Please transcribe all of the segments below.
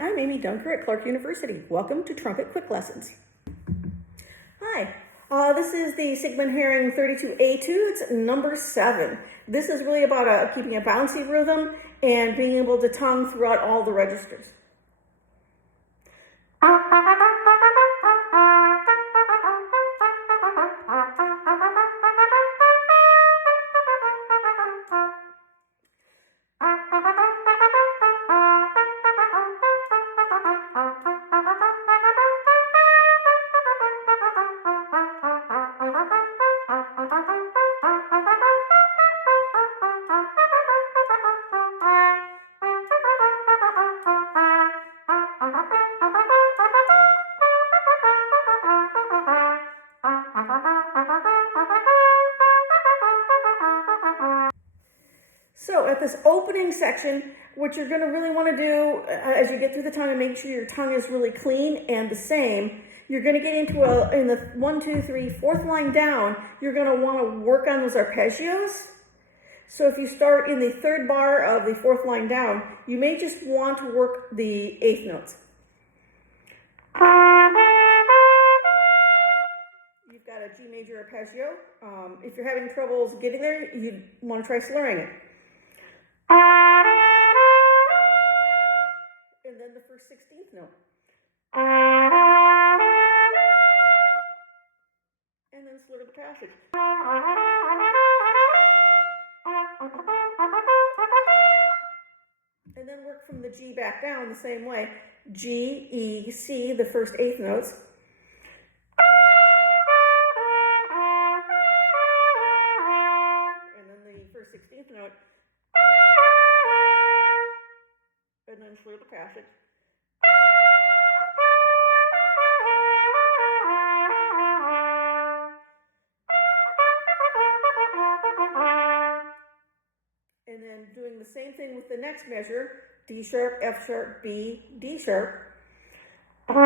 I'm Amy Dunker at Clarke University. Welcome to Trumpet Quick Lessons. Hi, this is the Sigmund Herring 32 Etudes number 7. This is really about keeping a bouncy rhythm and being able to tongue throughout all the registers. So at this opening section, what you're going to really want to do as you get through the tongue and make sure your tongue is really clean and the same, you're going to get into in the 1, 2, 3, 4th line down, you're going to want to work on those arpeggios. So if you start in the 3rd bar of the 4th line down, you may just want to work the 8th notes. You've got a G major arpeggio. If you're having troubles getting there, you want to try slurring it. And then the first 16th note. And then slur the passage. And then work from the G back down the same way. G, E, C, the first 8th notes. And then the first 16th note. And then slur the passage. And then doing the same thing with the next measure, D sharp, F sharp, B, D sharp. And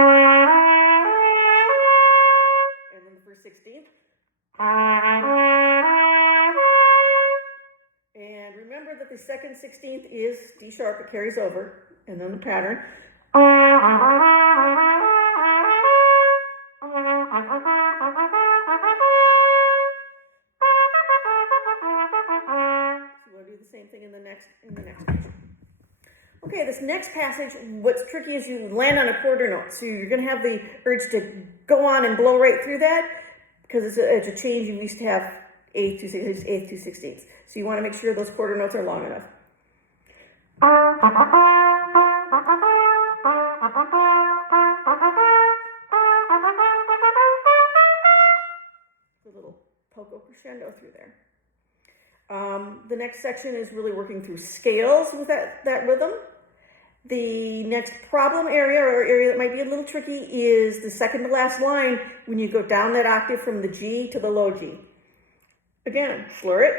then the first 16th. And remember that the second 16th is D sharp, it carries over, and then the pattern. So we'll do the same thing in the next measure. Okay, this next passage, what's tricky is you land on a quarter note. So you're going to have the urge to go on and blow right through that because it's a change. You used to have 8th to 16th, 8th to 16th. So you want to make sure those quarter notes are long enough. A little poco crescendo through there. The next section is really working through scales with that rhythm. The next problem area, or area that might be a little tricky, is the second to last line when you go down that octave from the G to the low G. Again, slur it.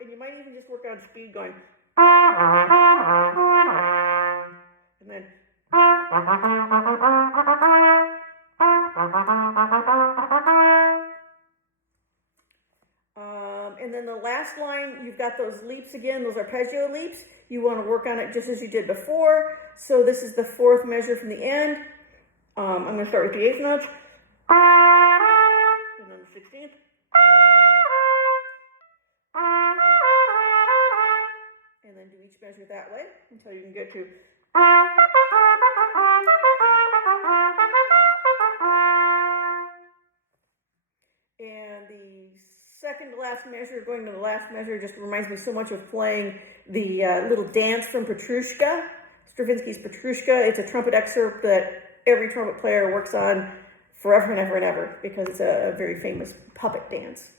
And you might even just work on speed going. And then. And then the last line, you've got those leaps again, those arpeggio leaps. You want to work on it just as you did before. So this is the 4th measure from the end. I'm going to start with the 8th notes. And then the 16th. And then do each measure that way until you can get to. And the second to last measure, going to the last measure, just reminds me so much of playing the little dance from Petrushka, Stravinsky's Petrushka. It's a trumpet excerpt that every trumpet player works on forever and ever and ever because it's a very famous puppet dance.